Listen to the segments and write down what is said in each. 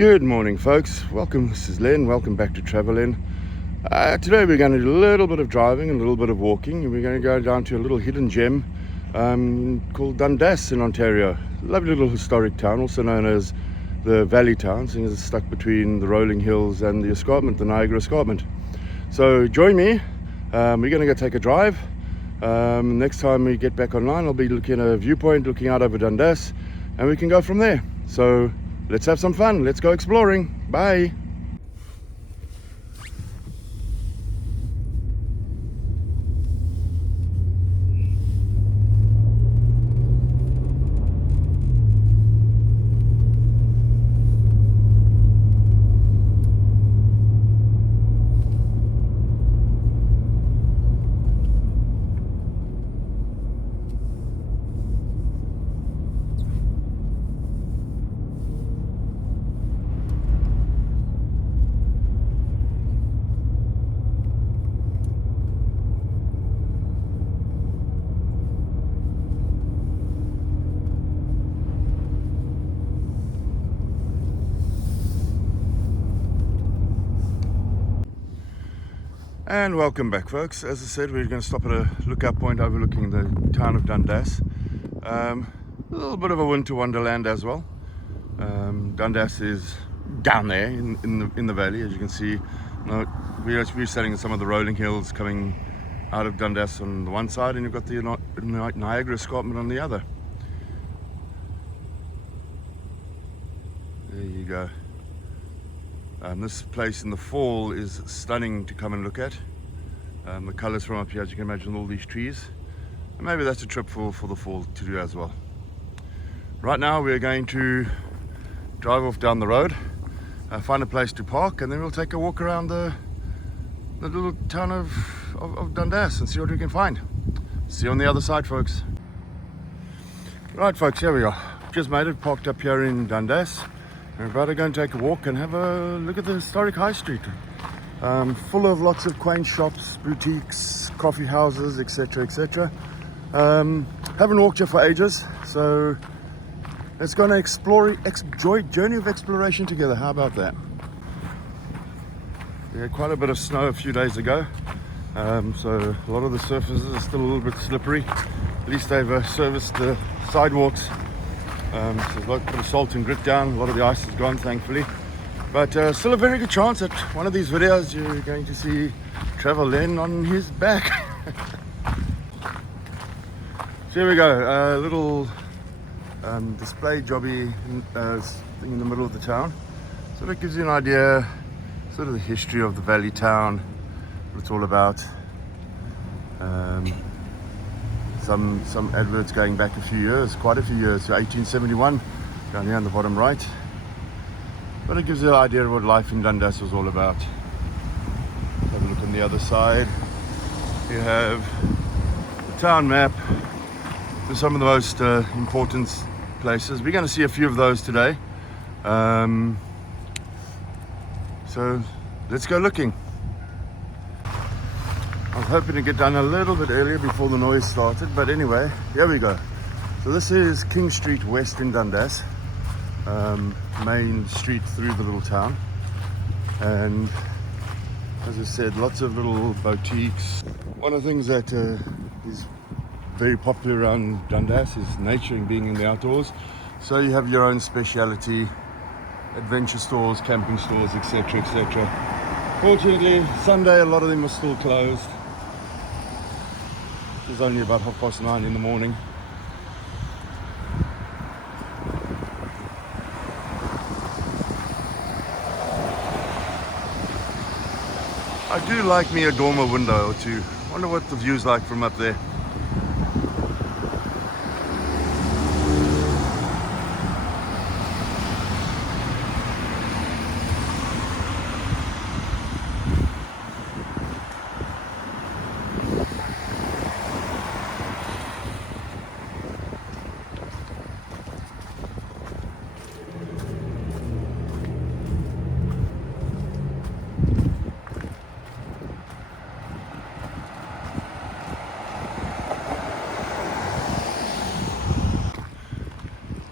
Good morning, folks. Welcome. This is Len. Welcome back to Travelen. Today we're going to do a little bit of driving and a little bit of walking, and we're going to go down to a little hidden gem called Dundas in Ontario. Lovely little historic town, also known as the Valley Town, seeing as it's stuck between the rolling hills and the escarpment, the Niagara escarpment. So join me. We're going to go take a drive. Next time we get back online, I'll be looking at a viewpoint, looking out over Dundas, and we can go from there. So let's have some fun. Let's go exploring. Bye. And welcome back, folks. As I said, we're going to stop at a lookout point overlooking the town of Dundas. A little bit of a winter wonderland as well. Dundas is down there in the valley, as you can see. We're standing in some of the rolling hills coming out of Dundas on the one side, and you've got the Niagara escarpment on the other. There you go. This place in the fall is stunning to come and look at. The colours from up here, as you can imagine, all these trees. And maybe that's a trip for the fall to do as well. Right now we're going to drive off down the road, find a place to park, and then we'll take a walk around the little town of Dundas and see what we can find. See you on the other side, folks. Right, folks, here we are. Just made it, parked up here in Dundas. We're about to go and take a walk and have a look at the historic high street. Full of lots of quaint shops, boutiques, coffee houses, etc, etc. Haven't walked here for ages, so let's go and journey of exploration together. How about that? We had quite a bit of snow a few days ago, so a lot of the surfaces are still a little bit slippery. At least they've serviced the sidewalks. So there's a bit of salt and grit down. A lot of the ice is gone, thankfully. But still a very good chance that one of these videos you're going to see Travelen on his back. So here we go, a little display jobby thing in the middle of the town. So that gives you an idea, sort of the history of the valley town, what it's all about. Some adverts going back a few years, quite a few years, to 1871, down here on the bottom right. But it gives you an idea of what life in Dundas was all about. Have a look on the other side. You have the town map with some of the most important places. We're going to see a few of those today. So let's go looking. I was hoping to get done a little bit earlier before the noise started, but anyway, here we go. So this is King Street West in Dundas, main street through the little town. And as I said, lots of little boutiques. One of the things that is very popular around Dundas is nature and being in the outdoors. So you have your own speciality, adventure stores, camping stores, etc, etc. Fortunately, Sunday a lot of them are still closed. It's only about 9:30 in the morning. I do like me a dormer window or two. Wonder what the view's like from up there.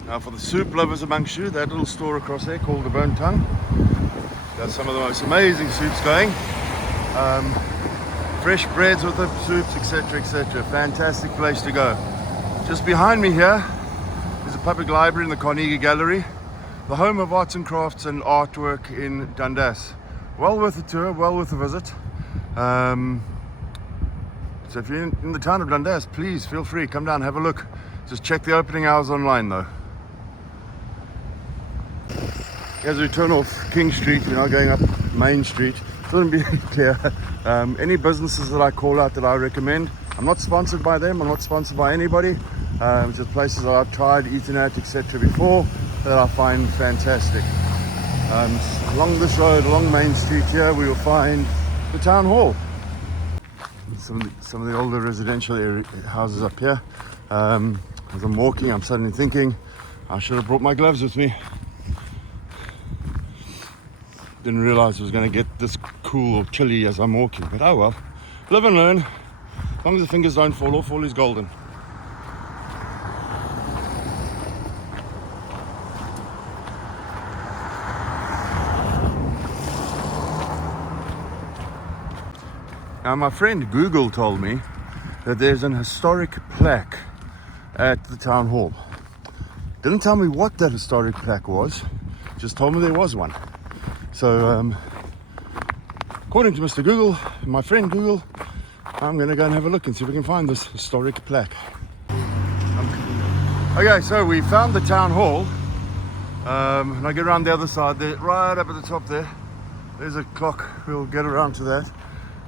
Now for the soup lovers amongst you, that little store across there called the Burnt Tongue. There's some of the most amazing soups going. Fresh breads with the soups, etc, etc. Fantastic place to go. Just behind me here is a public library in the Carnegie Gallery, the home of arts and crafts and artwork in Dundas. Well worth a tour, well worth a visit. So if you're in the town of Dundas, please feel free, come down, have a look. Just check the opening hours online though. As we turn off King Street, you know, going up Main Street, it's going to be clear. Any businesses that I call out that I recommend, I'm not sponsored by them, I'm not sponsored by anybody. Just places that I've tried, eaten at, etc. before that I find fantastic. Along this road, along Main Street here, we will find the town hall. Some of the older residential houses up here. As I'm walking, I'm suddenly thinking I should have brought my gloves with me. Didn't realize it was going to get this cool or chilly as I'm walking, but oh well. Live and learn. As long as the fingers don't fall off, all is golden. Now my friend Google told me that there's an historic plaque at the town hall. Didn't tell me what that historic plaque was, just told me there was one. So according to Mr. Google, my friend Google, I'm going to go and have a look and see if we can find this historic plaque. Okay, so we found the town hall, and I get around the other side there, right up at the top there. There's a clock, we'll get around to that.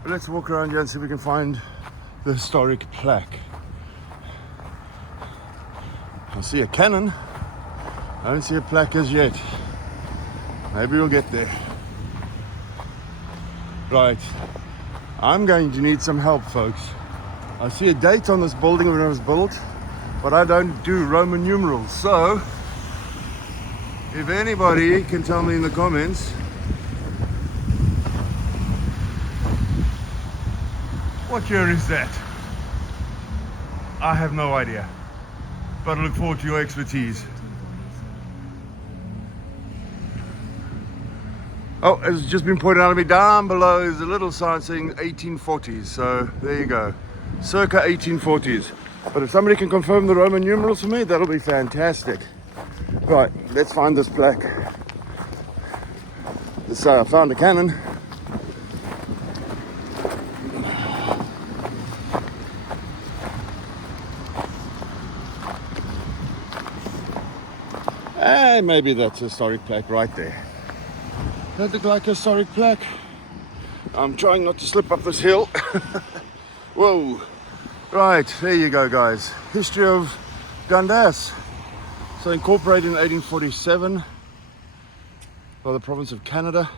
But let's walk around here and see if we can find the historic plaque. I see a cannon, I don't see a plaque as yet. Maybe we'll get there. Right, I'm going to need some help, folks. I see a date on this building when it was built, but I don't do Roman numerals. So, if anybody can tell me in the comments what year is that? I have no idea, but I look forward to your expertise. Oh, it's just been pointed out to me down below is a little sign saying 1840s, so there you go, circa 1840s. But if somebody can confirm the Roman numerals for me, that'll be fantastic. Right, let's find this plaque. So I found a cannon. Maybe that's a historic plaque right there. That look like a historic plaque. I'm trying not to slip up this hill. Whoa. Right, there you go, guys. History of Dundas. So incorporated in 1847 by the province of Canada.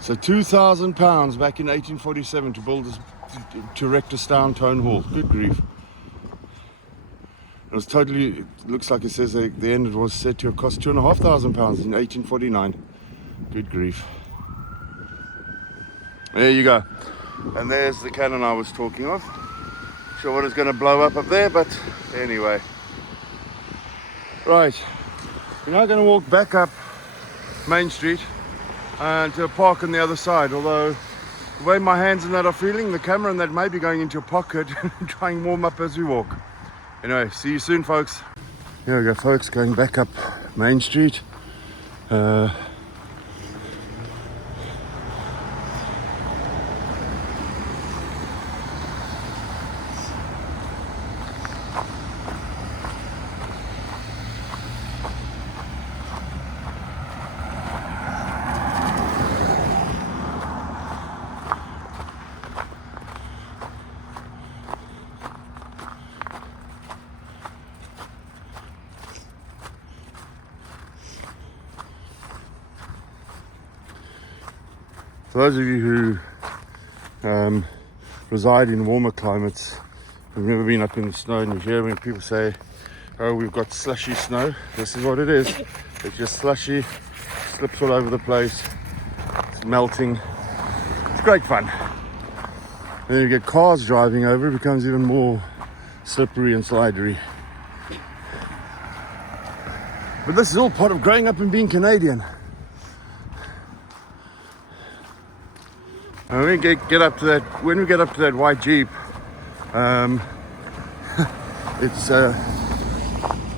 So £2,000 back in 1847 to build this, to erect a stone town hall. Good grief. It was totally, it looks like it says at the end it was said to have cost £2,500 in 1849. Good grief. There you go. And there's the cannon I was talking of. Sure what is going to blow up there, but anyway. Right. We're now going to walk back up Main Street and to a park on the other side, although the way my hands and that are feeling, the camera and that may be going into a pocket and trying to warm up as we walk. Anyway, see you soon, folks. Here we go, folks, going back up Main Street. For those of you who reside in warmer climates, who've never been up in the snow, and you hear when people say, oh, we've got slushy snow, this is what it is. It's just slushy, slips all over the place, it's melting. It's great fun. And then you get cars driving over, it becomes even more slippery and slidery. But this is all part of growing up and being Canadian. And when we get up to that white Jeep, it's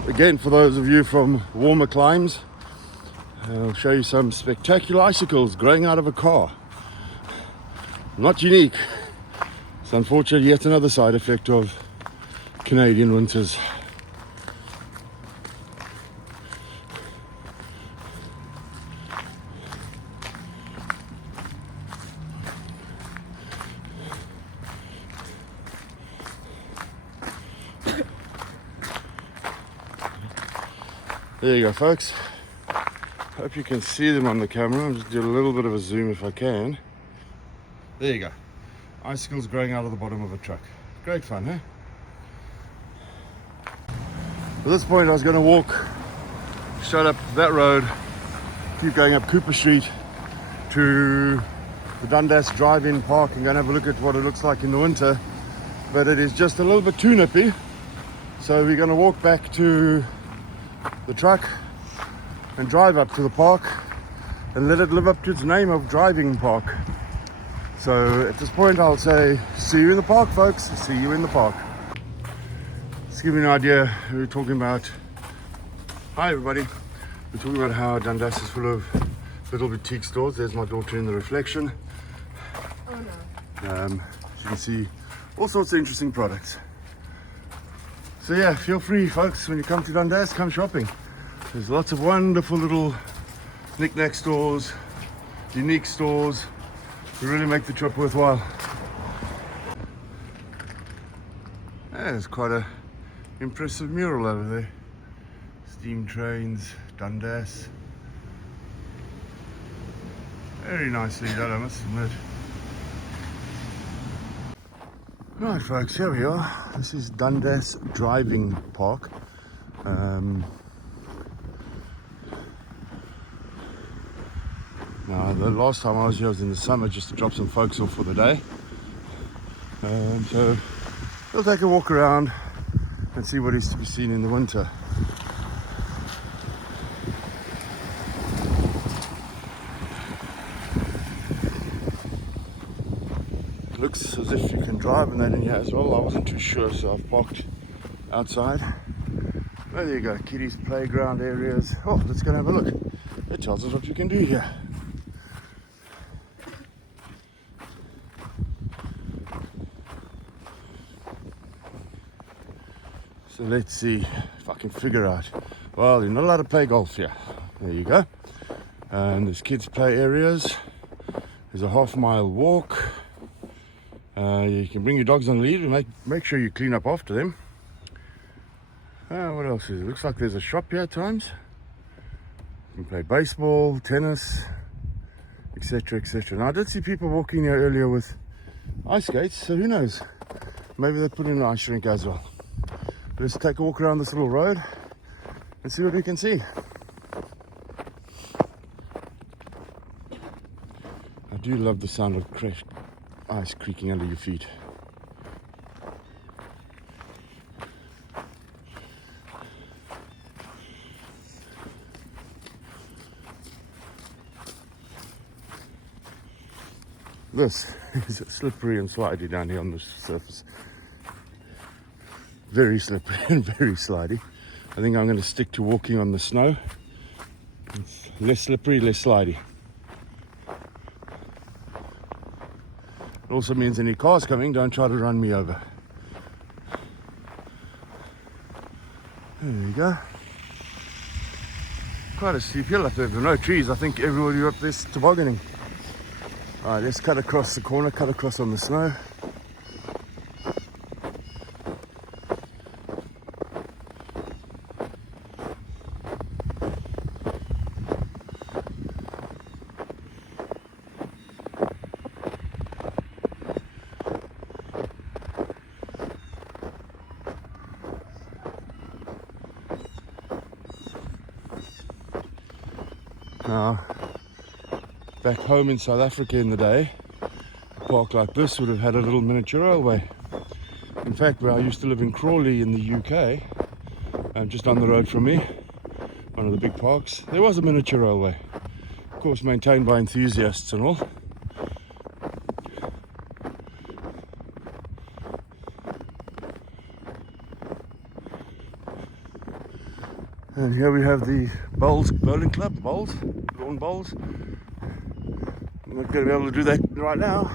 again, for those of you from warmer climes, I'll show you some spectacular icicles growing out of a car. Not unique. It's unfortunately yet another side effect of Canadian winters. There you go, folks. Hope you can see them on the camera. I'll just do a little bit of a zoom if I can. There you go. Icicles growing out of the bottom of a truck. Great fun, huh? At this point I was going to walk straight up that road, keep going up Cooper Street to the Dundas drive-in park and go and have a look at what it looks like in the winter. But it is just a little bit too nippy. So we're going to walk back to the truck and drive up to the park and let it live up to its name of driving park. So at this point I'll say see you in the park, folks. See you in the park. Just give you an idea, we're talking about, hi everybody, we're talking about how Dundas is full of little boutique stores. There's my daughter in the reflection. Oh no. As you can see, all sorts of interesting products. So yeah, feel free, folks, when you come to Dundas, come shopping. There's lots of wonderful little knick-knack stores, unique stores, to really make the trip worthwhile. Yeah, there's quite a impressive mural over there. Steam trains, Dundas. Very nicely done, I must admit. Right, folks, here we are. This is Dundas Driving Park. Now, the last time I was here was in the summer just to drop some folks off for the day. So we'll take a walk around and see what is to be seen in the winter. Looks as if you can drive in that in here as well. I wasn't too sure, so I've parked outside. Well, there you go, kiddies playground areas. Oh, let's go and have a look. It tells us what you can do here. So let's see if I can figure out. Well, you're not allowed to play golf here. There you go. And there's kids play areas. There's a half-mile walk. You can bring your dogs on lead and make sure you clean up after them. What else is it? Looks like there's a shop here at times. You can play baseball, tennis, etc, etc. Now I did see people walking here earlier with ice skates, so who knows? Maybe they put in an ice rink as well. Let's take a walk around this little road and see what we can see. I do love the sound of crushed ice creaking under your feet. This is slippery and slidey down here on the surface. Very slippery and very slidey. I think I'm going to stick to walking on the snow. It's less slippery, less slidey. It also means any cars coming, don't try to run me over. There you go. Quite a steep hill up there, there are no trees. I think everybody up there's tobogganing. Alright, let's cut across the corner, cut across on the snow. Now, back home in South Africa in the day, park like this would have had a little miniature railway. In fact, where I used to live in Crawley in the UK, just down the road from me, one of the big parks, there was a miniature railway. Of course, maintained by enthusiasts and all. And here we have the Bowls Bowling Club, lawn bowls. I'm not going to be able to do that right now.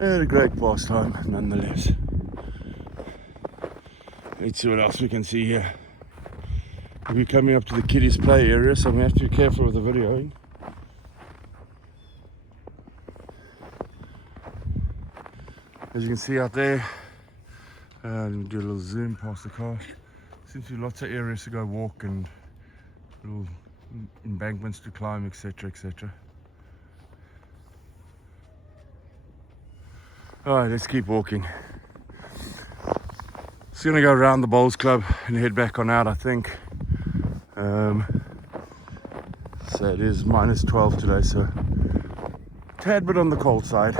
And a great pastime nonetheless. Let's see what else we can see here. We're coming up to the kiddies play area, so we have to be careful with the videoing. As you can see out there, let me do a little zoom past the car. Seems to be lots of areas to go walk and little embankments to climb, etc, etc. Alright, let's keep walking. Just gonna go around the bowls club and head back on out, I think. So it is minus 12 today, so a tad bit on the cold side.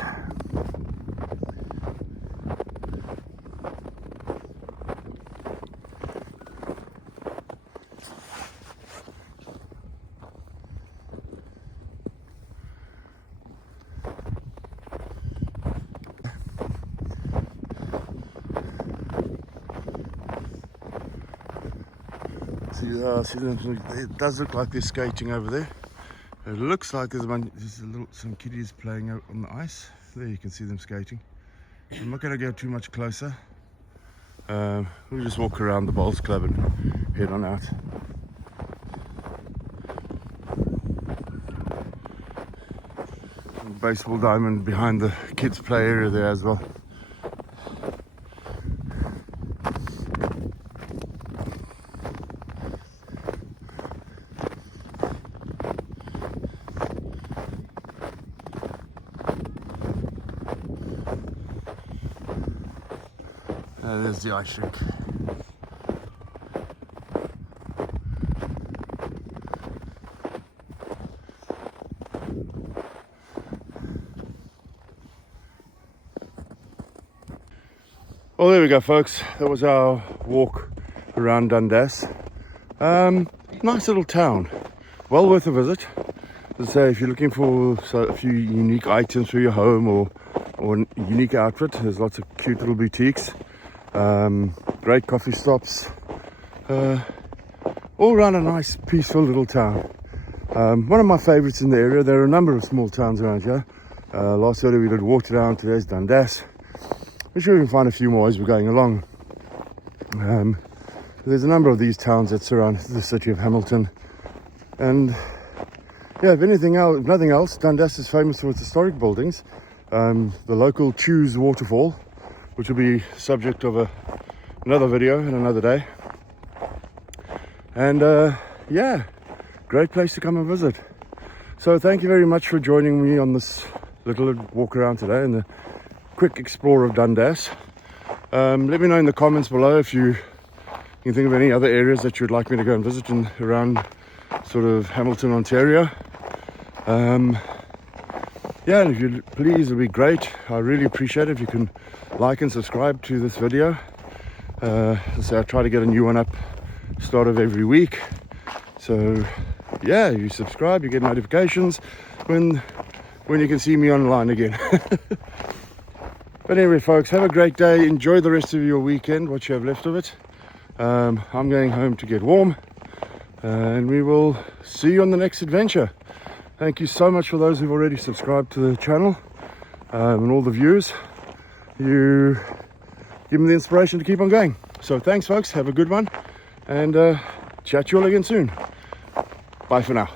See them, it does look like they're skating over there. It looks like there's some kiddies playing out on the ice. There you can see them skating. I'm not going to go too much closer. We'll just walk around the bowls club and head on out. And baseball diamond behind the kids play area there as well. There's the ice rink. Well, there we go, folks. That was our walk around Dundas. Nice little town. Well worth a visit. As I say, if you're looking for a few unique items for your home or a unique outfit, there's lots of cute little boutiques. Great coffee stops, all around a nice peaceful little town. One of my favorites in the area. There are a number of small towns around here. Last Saturday we did Waterdown, today's Dundas. We're sure we can find a few more as we're going along. There's a number of these towns that surround the city of Hamilton, and yeah, if nothing else, Dundas is famous for its historic buildings. The local Chews waterfall, which will be subject of another video in another day. And yeah, great place to come and visit. So thank you very much for joining me on this little walk around today and the quick explore of Dundas. Let me know in the comments below if you can think of any other areas that you'd like me to go and visit around sort of Hamilton, Ontario. Yeah, and if you please, it'd be great. I really appreciate it if you can like and subscribe to this video. So I try to get a new one up start of every week. So yeah, you subscribe, you get notifications when you can see me online again. But anyway, folks, have a great day. Enjoy the rest of your weekend, what you have left of it. I'm going home to get warm, and we will see you on the next adventure. Thank you so much for those who've already subscribed to the channel, and all the views. You give me the inspiration to keep on going. So thanks, folks. Have a good one, and chat to you all again soon. Bye for now.